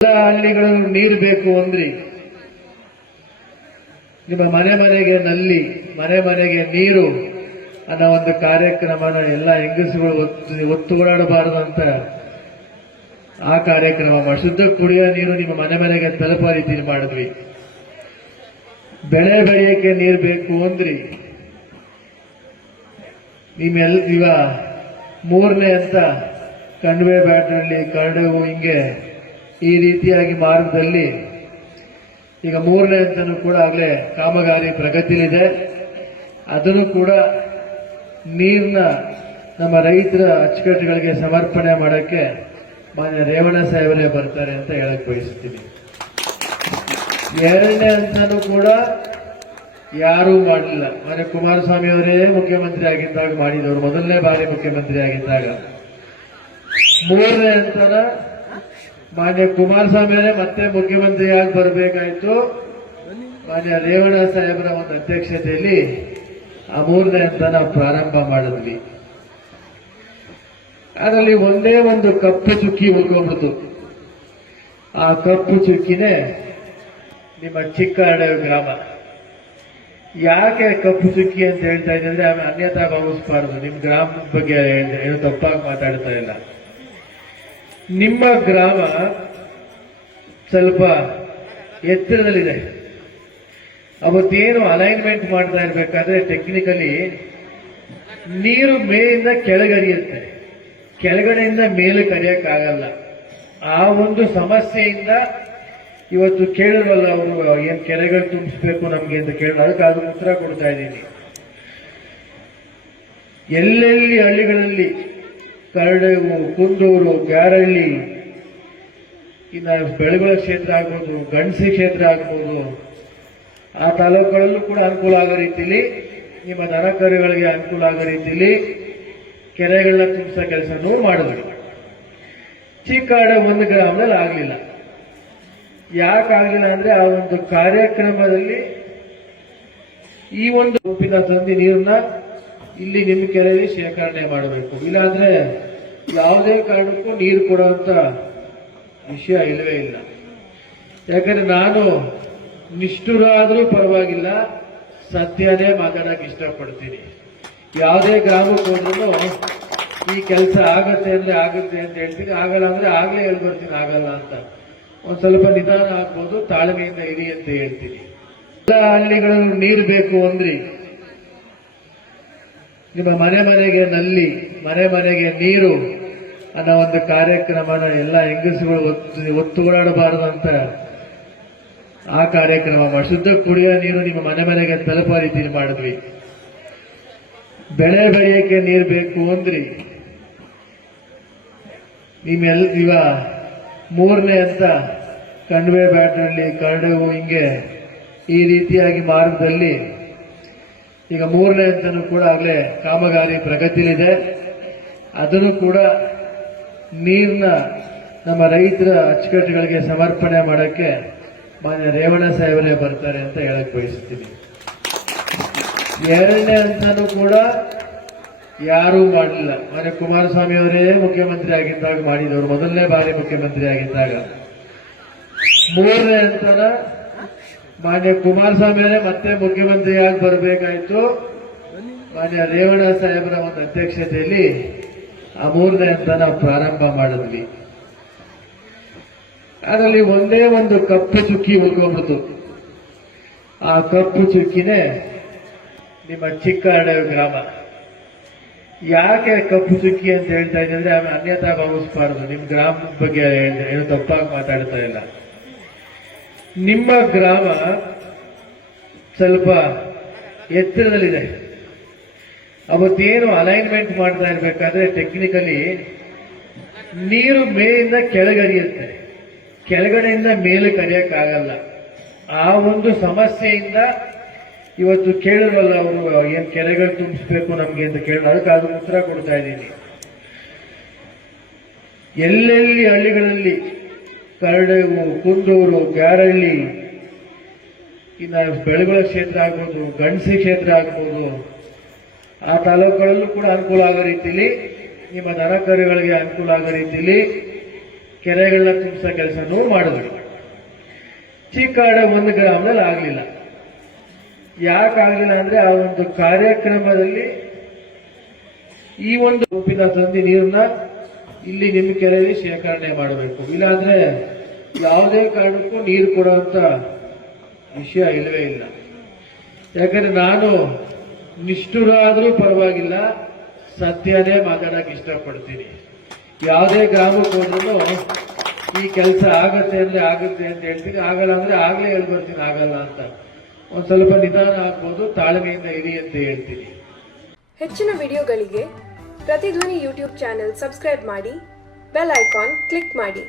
ಎಲ್ಲ ಹಳ್ಳಿಗಳಲ್ಲೂ ನೀರು ಬೇಕು ಅಂದ್ರಿ, ನಿಮ್ಮ ಮನೆ ಮನೆಗೆ ನಲ್ಲಿ, ಮನೆ ಮನೆಗೆ ನೀರು ಅನ್ನೋ ಒಂದು ಕಾರ್ಯಕ್ರಮನ ಎಲ್ಲ ಹೆಂಗಸುಗಳು ಒತ್ತುಗಳಾಡಬಾರದು ಅಂತ ಆ ಕಾರ್ಯಕ್ರಮ ಶುದ್ಧ ಕುಡಿಯೋ ನೀರು ನಿಮ್ಮ ಮನೆ ಮನೆಗೆ ತಲುಪೋ ರೀತಿ ಮಾಡಿದ್ವಿ. ಬೆಳೆ ಬೆಳೆಯಕ್ಕೆ ನೀರು ಬೇಕು ಅಂದ್ರಿ, ಇವ ಮೂರನೇ ಅಂತ ಕಣ್ವೆ ಬ್ಯಾಟ್ನಲ್ಲಿ ಕರಡು ಹಿಂಗೆ ಈ ರೀತಿಯಾಗಿ ಮಾರ್ಗದಲ್ಲಿ ಈಗ ಮೂರನೇ ಅಂತನೂ ಕೂಡ ಆಗಲೇ ಕಾಮಗಾರಿ ಪ್ರಗತಿಲಿದೆ. ಅದನ್ನು ಕೂಡ ನೀರನ್ನ ನಮ್ಮ ರೈತರ ಅಚ್ಚುಕಟ್ಟುಗಳಿಗೆ ಸಮರ್ಪಣೆ ಮಾಡೋಕ್ಕೆ ಮಾನ್ಯ ರೇವಣ್ಣ ಸಾಹೇಬರೇ ಬರ್ತಾರೆ ಅಂತ ಹೇಳಕ್ ಬಯಸುತ್ತೀನಿ. ಎರಡನೇ ಅಂತನೂ ಕೂಡ ಯಾರೂ ಮಾಡಲಿಲ್ಲ. ಮಾನ್ಯ ಕುಮಾರಸ್ವಾಮಿ ಅವರೇ ಮುಖ್ಯಮಂತ್ರಿ ಆಗಿದ್ದಾಗ ಮಾಡಿದವರು, ಮೊದಲನೇ ಬಾರಿ ಮುಖ್ಯಮಂತ್ರಿ ಆಗಿದ್ದಾಗ. ಮೂರನೇ ಅಂತನ ಮಾನ್ಯ ಕುಮಾರಸ್ವಾಮಿ ಅವರೇ ಮತ್ತೆ ಮುಖ್ಯಮಂತ್ರಿಯಾಗಿ ಬರಬೇಕಾಯ್ತು. ಮಾನ್ಯ ರೇವಣ್ಣ ಸಾಹೇಬರ ಒಂದು ಅಧ್ಯಕ್ಷತೆಯಲ್ಲಿ ಆ ಮೂರನೇ ಅಂತ ನಾವು ಪ್ರಾರಂಭ ಮಾಡಿದ್ವಿ. ಅದರಲ್ಲಿ ಒಂದೇ ಒಂದು ಕಪ್ಪು ಚುಕ್ಕಿ ಉಳ್ಕೊಂಡ್ಬಿಡ್ತು. ಆ ಕಪ್ಪು ಚುಕ್ಕಿನೇ ನಿಮ್ಮ ಚಿಕ್ಕಹಳ್ಳಿ ಗ್ರಾಮ. ಯಾಕೆ ಕಪ್ಪು ಚುಕ್ಕಿ ಅಂತ ಹೇಳ್ತಾ ಇದ್ರೆ ಅನ್ಯತಾ ಭಾವಿಸಬಾರದು. ನಿಮ್ಮ ಗ್ರಾಮದ ಬಗ್ಗೆ ಏನು ತಪ್ಪಾಗಿ ಮಾತಾಡ್ತಾ ಇಲ್ಲ. ನಿಮ್ಮ ಗ್ರಾಮ ಸ್ವಲ್ಪ ಎತ್ತರದಲ್ಲಿದೆ. ಅವತ್ತೇನು ಅಲೈನ್ಮೆಂಟ್ ಮಾಡ್ತಾ ಇರ್ಬೇಕಾದ್ರೆ ಟೆಕ್ನಿಕಲಿ ನೀರು ಮೇಲಿಂದ ಕೆಳಗರಿಯುತ್ತೆ, ಕೆಳಗಡೆಯಿಂದ ಮೇಲೆ ಕರಿಯಕ್ಕಾಗಲ್ಲ. ಆ ಒಂದು ಸಮಸ್ಯೆಯಿಂದ ಇವತ್ತು ಕೇಳಿರಲ್ಲ ಅವರು ಏನ್ ಕೆರೆಗಳು ತುಂಬಿಸ್ಬೇಕು ನಮ್ಗೆ ಅಂತ ಕೇಳಿದ್ರು. ಅದಕ್ಕೆ ಅದಕ್ಕೆ ಉತ್ತರ ಕೊಡ್ತಾ ಇದ್ದೀನಿ. ಎಲ್ಲೆಲ್ಲಿ ಹಳ್ಳಿಗಳಲ್ಲಿ ಕರಡೆವು, ಕುಂದೂರು, ಗ್ಯಾರಳ್ಳಿ, ಇನ್ನು ಬೆಳಗೊಳ ಕ್ಷೇತ್ರ ಆಗ್ಬೋದು, ಗಣಸಿ ಕ್ಷೇತ್ರ ಆಗ್ಬೋದು, ಆ ತಾಲೂಕುಗಳಲ್ಲೂ ಕೂಡ ಅನುಕೂಲ ಆಗೋ ರೀತಿಯಲ್ಲಿ, ನಿಮ್ಮ ದನ ಕರುಗಳಿಗೆ ಅನುಕೂಲ ಆಗೋ ರೀತಿಯಲ್ಲಿ ಕೆರೆಗಳನ್ನ ತುಂಬಿಸೋ ಕೆಲಸನೂ ಮಾಡಿದ್ರು. ಚಿಕ್ಕಾಡ ಒಂದು ಗ್ರಾಮದಲ್ಲಿ ಆಗಲಿಲ್ಲ. ಯಾಕಾಗಲಿಲ್ಲ ಅಂದ್ರೆ ಆ ಒಂದು ಕಾರ್ಯಕ್ರಮದಲ್ಲಿ ಈ ಒಂದು ಗುಂಪಿನ ತಂದಿ ನೀರನ್ನ ಇಲ್ಲಿ ನಿಮ್ಮ ಕೆರೆಯಲ್ಲಿ ಶೇಖರಣೆ ಮಾಡಬೇಕು. ಇಲ್ಲಾಂದ್ರೆ ಯಾವುದೇ ಕಾರಣಕ್ಕೂ ನೀರು ಕೊಡುವಂತ ವಿಷಯ ಇಲ್ಲವೇ ಇಲ್ಲ. ಯಾಕಂದ್ರೆ ನಾನು ನಿಷ್ಠುರಾದ್ರೂ ಪರವಾಗಿಲ್ಲ, ಸತ್ಯನೇ ಮಾತಾಡಕ್ಕೆ ಇಷ್ಟಪಡ್ತೀನಿ. ಯಾವುದೇ ಗ್ರಾಮಕ್ಕೆ ಹೋದ್ರೂ ಈ ಕೆಲಸ ಆಗತ್ತೆ ಅಂದ್ರೆ ಆಗುತ್ತೆ ಅಂತ ಹೇಳ್ತೀನಿ, ಆಗಲ್ಲ ಅಂದ್ರೆ ಆಗ್ಲೇ ಹೇಳ್ಬರ್ತೀನಿ ಆಗಲ್ಲ ಅಂತ. ಒಂದ್ ಸ್ವಲ್ಪ ನಿಧಾನ ಆಗ್ಬೋದು, ತಾಳ್ಮೆಯಿಂದ ಇರಿ ಅಂತ ಹೇಳ್ತೀನಿ. ಎಲ್ಲ ಹಳ್ಳಿಗಳಲ್ಲೂ ನೀರು ಬೇಕು ಅಂದ್ರಿ, ನಿಮ್ಮ ಮನೆ ಮನೆಗೆ ನಲ್ಲಿ, ಮನೆ ಮನೆಗೆ ನೀರು ಅನ್ನೋ ಒಂದು ಕಾರ್ಯಕ್ರಮನ ಎಲ್ಲ ಹೆಂಗಸುಗಳು ಒತ್ತುಗಳಾಡಬಾರದು ಅಂತ ಆ ಕಾರ್ಯಕ್ರಮ ಶುದ್ಧ ಕುಡಿಯೋ ನೀರು ನಿಮ್ಮ ಮನೆ ಮನೆಗೆ ತಲುಪೋ ರೀತಿ ಮಾಡಿದ್ವಿ. ಬೆಳೆ ಬೆಳೆಯಕ್ಕೆ ನೀರು ಬೇಕು ಅಂದ್ರಿ, ಇವ ಮೂರನೇ ಅಂತ ಕಣ್ವೆ ಬ್ಯಾಟ್ನಲ್ಲಿ ಕರಡು ಹಿಂಗೆ ಈ ರೀತಿಯಾಗಿ ಮಾರ್ಗದಲ್ಲಿ ಈಗ ಮೂರನೇ ಅಂತನೂ ಕೂಡ ಆಗಲೇ ಕಾಮಗಾರಿ ಪ್ರಗತಿಲಿದೆ. ಅದನ್ನು ಕೂಡ ನೀರನ್ನ ನಮ್ಮ ರೈತರ ಅಚ್ಚುಕಟ್ಟುಗಳಿಗೆ ಸಮರ್ಪಣೆ ಮಾಡೋಕ್ಕೆ ಮಾನ್ಯ ರೇವಣ್ಣ ಸಾಹೇಬರೇ ಬರ್ತಾರೆ ಅಂತ ಹೇಳಕ್ ಬಯಸುತ್ತೀನಿ. ಎರಡನೇ ಅಂತನೂ ಕೂಡ ಯಾರೂ ಮಾಡಲಿಲ್ಲ. ಮಾನ್ಯ ಕುಮಾರಸ್ವಾಮಿ ಅವರೇ ಮುಖ್ಯಮಂತ್ರಿ ಆಗಿದ್ದಾಗ ಮಾಡಿದವರು, ಮೊದಲನೇ ಬಾರಿ ಮುಖ್ಯಮಂತ್ರಿ ಆಗಿದ್ದಾಗ. ಮೂರನೇ ಅಂತನ ಮಾನ್ಯ ಕುಮಾರಸ್ವಾಮಿ ಅವರೇ ಮತ್ತೆ ಮುಖ್ಯಮಂತ್ರಿಯಾಗಿ ಬರಬೇಕಾಯ್ತು. ಮಾನ್ಯ ರೇವಣ್ಣ ಸಾಹೇಬರ ಒಂದು ಅಧ್ಯಕ್ಷತೆಯಲ್ಲಿ ಆ ಮೂರನೇ ಅಂತ ನಾವು ಪ್ರಾರಂಭ ಮಾಡಿದ್ವಿ. ಅದರಲ್ಲಿ ಒಂದೇ ಒಂದು ಕಪ್ಪು ಚುಕ್ಕಿ ಉಳ್ಕೊಂಡ್ಬಿಡ್ತು. ಆ ಕಪ್ಪು ಚುಕ್ಕಿನೇ ನಿಮ್ಮ ಚಿಕ್ಕಹಳ್ಳಿ ಗ್ರಾಮ. ಯಾಕೆ ಕಪ್ಪು ಚುಕ್ಕಿ ಅಂತ ಹೇಳ್ತಾ ಇದ್ರೆ ಅನ್ಯತಾ ಭಾವಿಸಬಾರದು. ನಿಮ್ಮ ಗ್ರಾಮದ ಬಗ್ಗೆ ಏನು ತಪ್ಪಾಗಿ ಮಾತಾಡ್ತಾ ಇಲ್ಲ. ನಿಮ್ಮ ಗ್ರಾಮ ಸ್ವಲ್ಪ ಎತ್ತರದಲ್ಲಿದೆ. ಅವತ್ತೇನು ಅಲೈನ್ಮೆಂಟ್ ಮಾಡ್ತಾ ಇರ್ಬೇಕಾದ್ರೆ ಟೆಕ್ನಿಕಲಿ ನೀರು ಮೇಲಿಂದ ಕೆಳಗರಿಯುತ್ತೆ, ಕೆಳಗಡೆಯಿಂದ ಮೇಲೆ ಕರಿಯಕ್ಕಾಗಲ್ಲ. ಆ ಒಂದು ಸಮಸ್ಯೆಯಿಂದ ಇವತ್ತು ಕೇಳಿರಲ್ಲ ಅವರು ಏನ್ ಕೆರೆಗಳು ತುಂಬಿಸ್ಬೇಕು ನಮ್ಗೆ ಅಂತ ಕೇಳಿದ್ರು. ಅದಕ್ಕೆ ಅದಕ್ಕೆ ಉತ್ತರ ಕೊಡ್ತಾ ಇದ್ದೀನಿ. ಎಲ್ಲೆಲ್ಲಿ ಹಳ್ಳಿಗಳಲ್ಲಿ ಕರಡೆವು, ಕುಂದೂರು, ಗ್ಯಾರಳ್ಳಿ, ಇನ್ನು ಬೆಳಗೊಳ ಕ್ಷೇತ್ರ ಆಗ್ಬೋದು, ಗಣಸಿ ಕ್ಷೇತ್ರ ಆಗ್ಬೋದು, ಆ ತಾಲೂಕುಗಳಲ್ಲೂ ಕೂಡ ಅನುಕೂಲ ಆಗೋ ರೀತಿಯಲ್ಲಿ, ನಿಮ್ಮ ದನ ಕರುಗಳಿಗೆ ಅನುಕೂಲ ಆಗೋ ರೀತಿಯಲ್ಲಿ ಕೆರೆಗಳನ್ನ ತುಂಬಿಸೋ ಕೆಲಸನೂ ಮಾಡಿದ್ರು. ಚಿಕ್ಕಾಡ 1 ಗ್ರಾಮದಲ್ಲಿ ಆಗಲಿಲ್ಲ. ಯಾಕಾಗಲಿಲ್ಲ ಅಂದ್ರೆ ಆ ಒಂದು ಕಾರ್ಯಕ್ರಮದಲ್ಲಿ ಈ ಒಂದು ಉಪ್ಪಿನ ತಂದಿ ನೀರನ್ನ ಇಲ್ಲಿ ನಿಮ್ಮ ಕೆರೆಯಲ್ಲಿ ಶೇಖರಣೆ ಮಾಡಬೇಕು. ಇಲ್ಲಾಂದ್ರೆ ಯಾವುದೇ ಕಾರಣಕ್ಕೂ ನೀರು ಕೊಡುವಂತ ವಿಷಯ ಇಲ್ಲವೇ ಇಲ್ಲ. ಯಾಕಂದ್ರೆ ನಾನು ನಿಷ್ಠುರ ಆದ್ರೂ ಪರವಾಗಿಲ್ಲ, ಸತ್ಯನೇ ಮಾತಾಡಕ್ ಇಷ್ಟಪಡ್ತೀನಿ. ಯಾವುದೇ ಗ್ರಾಮಕ್ಕೆ ಹೋದ್ರೂ ಈ ಕೆಲಸ ಆಗತ್ತೆ ಅಂದ್ರೆ ಆಗುತ್ತೆ ಅಂತ ಹೇಳ್ತೀನಿ, ಆಗಲ್ಲ ಅಂದ್ರೆ ಆಗ್ಲೇ ಹೇಳ್ಬರ್ತೀನಿ ಆಗಲ್ಲ ಅಂತ. ಒಂದ್ ಸ್ವಲ್ಪ ನಿಧಾನ ಆಗ್ಬೋದು, ತಾಳ್ಮೆಯಿಂದ ಇರಿ ಅಂತ ಹೇಳ್ತೀನಿ. ಹೆಚ್ಚಿನ ವಿಡಿಯೋಗಳಿಗೆ ಪ್ರತಿಧ್ವನಿ ಯೂಟ್ಯೂಬ್ ಚಾನೆಲ್ ಸಬ್ಸ್ಕ್ರೈಬ್ ಮಾಡಿ, ಬೆಲ್ ಐಕಾನ್ ಕ್ಲಿಕ್ ಮಾಡಿ.